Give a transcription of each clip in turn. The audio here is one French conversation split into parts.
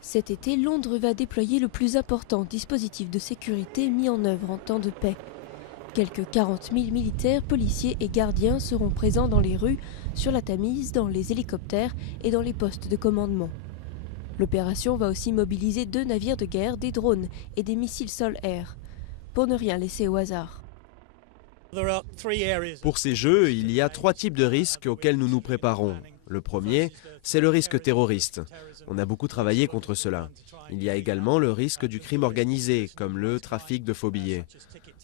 Cet été, Londres va déployer le plus important dispositif de sécurité mis en œuvre en temps de paix. Quelques 40 000 militaires, policiers et gardiens seront présents dans les rues, sur la Tamise, dans les hélicoptères et dans les postes de commandement. L'opération va aussi mobiliser 2 navires de guerre, des drones et des missiles sol-air, pour ne rien laisser au hasard. Pour ces jeux, il y a 3 types de risques auxquels nous nous préparons. Le premier, c'est le risque terroriste. On a beaucoup travaillé contre cela. Il y a également le risque du crime organisé, comme le trafic de faux billets.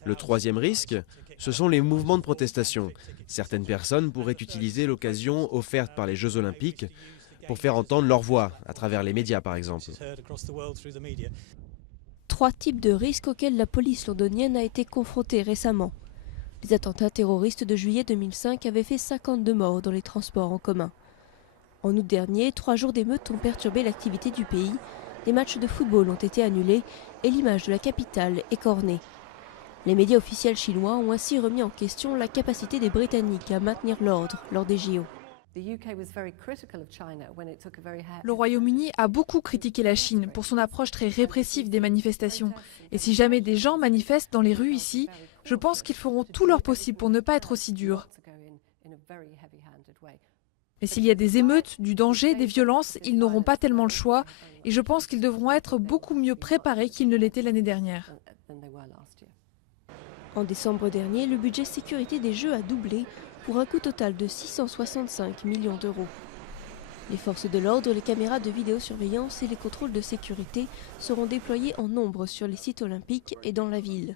Le troisième risque, ce sont les mouvements de protestation. Certaines personnes pourraient utiliser l'occasion offerte par les Jeux Olympiques pour faire entendre leur voix, à travers les médias par exemple. 3 types de risques auxquels la police londonienne a été confrontée récemment. Les attentats terroristes de juillet 2005 avaient fait 52 morts dans les transports en commun. En août dernier, 3 jours d'émeutes ont perturbé l'activité du pays, des matchs de football ont été annulés et l'image de la capitale écornée. Les médias officiels chinois ont ainsi remis en question la capacité des Britanniques à maintenir l'ordre lors des JO. Le Royaume-Uni a beaucoup critiqué la Chine pour son approche très répressive des manifestations. Et si jamais des gens manifestent dans les rues ici, je pense qu'ils feront tout leur possible pour ne pas être aussi durs. Mais s'il y a des émeutes, du danger, des violences, ils n'auront pas tellement le choix. Et je pense qu'ils devront être beaucoup mieux préparés qu'ils ne l'étaient l'année dernière. En décembre dernier, le budget sécurité des Jeux a doublé pour un coût total de 665 millions d'euros. Les forces de l'ordre, les caméras de vidéosurveillance et les contrôles de sécurité seront déployés en nombre sur les sites olympiques et dans la ville,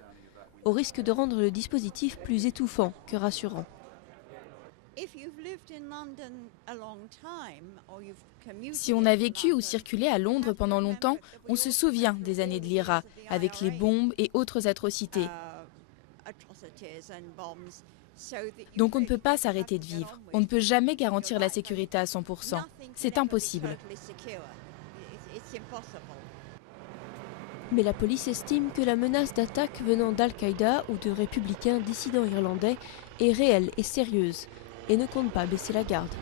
au risque de rendre le dispositif plus étouffant que rassurant. Si on a vécu ou circulé à Londres pendant longtemps, on se souvient des années de l'IRA, avec les bombes et autres atrocités. Donc on ne peut pas s'arrêter de vivre. On ne peut jamais garantir la sécurité à 100%. C'est impossible. Mais la police estime que la menace d'attaque venant d'Al-Qaïda ou de républicains dissidents irlandais est réelle et sérieuse et ne compte pas baisser la garde.